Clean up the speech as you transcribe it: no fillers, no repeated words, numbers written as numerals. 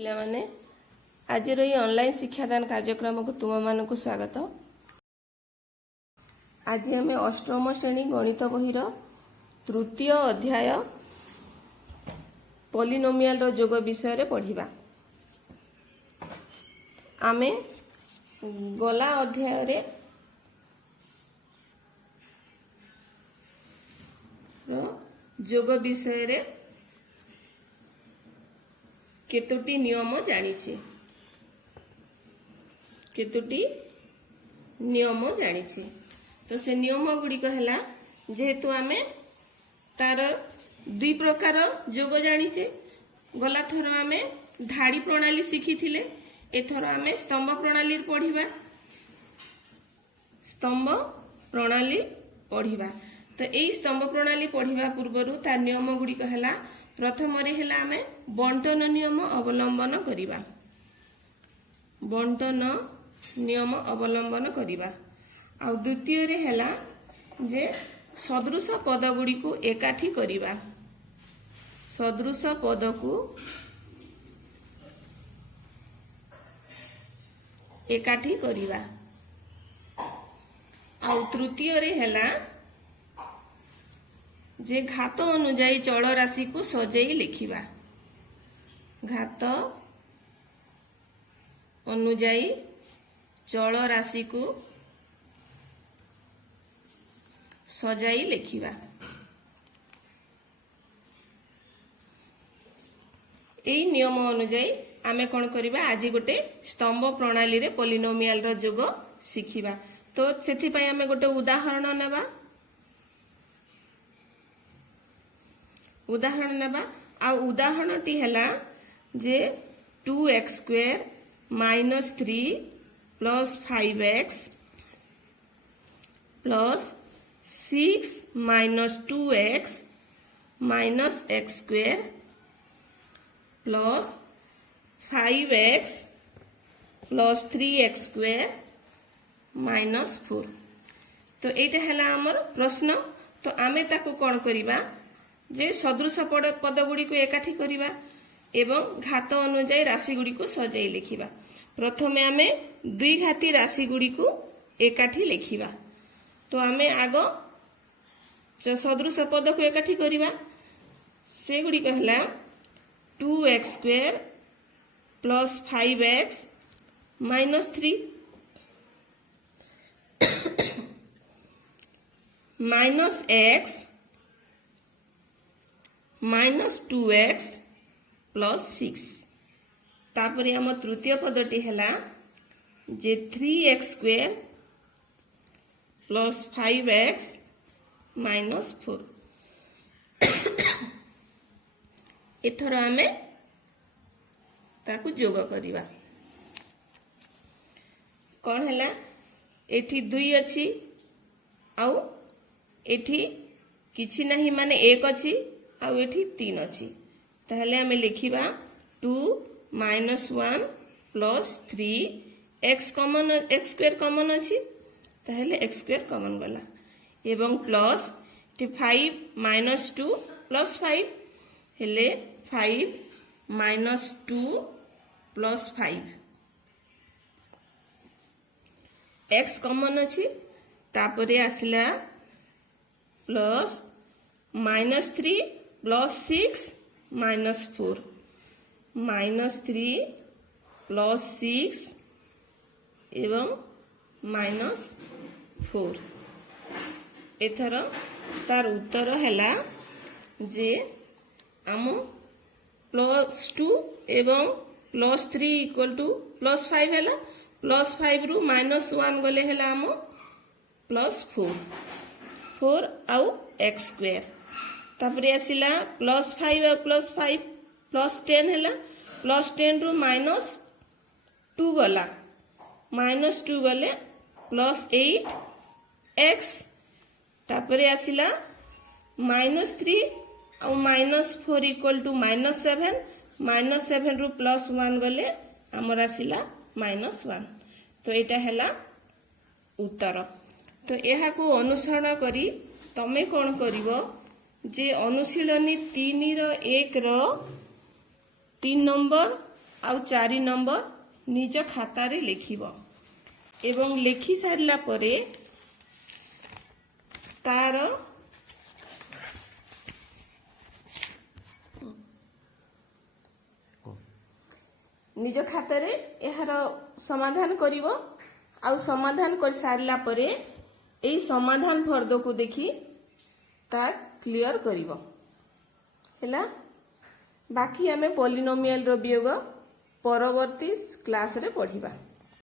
पिलामाने आज ऑनलाइन शिक्षादान कार्यक्रम को तुम मान को स्वागत। आज आम अष्टम श्रेणी गणित बही तृतीय अध्याय पॉलिनोमियल जोग विषय पढ़ा। आमे गला अध्याय रे जोग विषय रे केतोटी नियम जानिछे तो से नियम गुड़िक है जेहेतु आमे तार दुई प्रकार जोग जानिछे। गला थर आमे धाड़ी प्रणाली शिखी थिले, एथर आमे स्तंभ प्रणाली पढ़िबा। स्तंभ प्रणाली पढ़िबा तो यही स्तंभ प्रणाली पढ़िबा पूर्वरु तार नियम गुड़िक है प्रथम आमे बंटन नियम अवलंबन करिबा। बंटन नियम अवलंबन करिबा आ द्वितीय रे हैला जे सदृश पद गुड़ी को एकाठी करिबा। सदृश पद को एकाठी करिबा आ तृतीय रे हैला जे घात अनुजाई चल राशि को सजाई लिखिबा। घात अनुजाई चल राशि को सजाई लिखिबा। एई नियम अनुजाई आमे कोन करिबा आज गोटे स्तंभ प्रणाली रे पॉलिनोमियल रो जोग शिखिबा। तो सेथि पय आमे गोटे उदाहरण नेबा। उदाहरण नेबा आ उदाहरण टी हैला जे 2x square minus 3 plus 5x plus 6 minus 2x minus x square plus 5x plus 3x square minus 4। तो एटा हैला हमर प्रश्न। तो आमे ताको कोन करिबा जे सदृश पद गुड़ी को एकाठी करिबा एवं घात अनुजाई राशि गुड़ी को सजाई लिखिबा। प्रथमे आमे दुई घाती राशि गुड़ी को एकाठी लिखिबा। तो आमे आगो सदृश पद को एकाठी करिबा। से गुड़ी कहला 2x square plus 5x minus 3 minus x minus 2x plus 6। तापरे आम तृतीय पदटी हैला जे 3x square plus 5x minus 4। एथर आमे ताकू जोग करिबा। कौन हैला एठी 2 अछि आउ एठी किछि नाही माने 1 अछि आउ एठी 3 अछि। ताहले हमें लिखिबा 2 minus 1 plus 3 x common x square common अछि ताहले x स्क्वायर कॉमन गला एवं प्लस 5 माइनस 2 प्लस 5 हेले 5 माइनस 2 प्लस 5 x कॉमन अछि। तापरे आसिला plus minus 3 plus 6 minus 4 minus 3 plus 6 एवं माइनस 4। एथर तार उत्तर हैला जे आम प्लस 2 एवं प्लस 3 इक्वल टू प्लस 5 हैला। प्लस 5 रु माइनस 1 गले हैला आम प्लस 4 आउ x स्क्वायर। तापरे आसिला प्लस 5 और प्लस 5 प्लस 10 हैला। प्लस 10 रु माइनस 2 गला माइनस 2 गले प्लस 8 x। तापरे आसिला माइनस 3 और minus 4 equal to minus 7 minus 7 रु प्लस 1 गले आमर आसिला माइनस 1। तो एटा हैला उत्तर। तो यह को अनुसरण करी तमे कौन करिवो जे अनुशीलनी 3 रो 1 रो 3 नंबर आउ 4 नंबर निज खातारे लिखिब एवं लिखि सारिला परे तार निज खातारे एहार समाधान करिब आउ समाधान कर सारिला परे एई समाधान फर्द को देखि ता क्लियर करिब हैला। बाकी आमे पॉलिनोमियल रो वियोग परवर्ती क्लास रे पढ़िबा।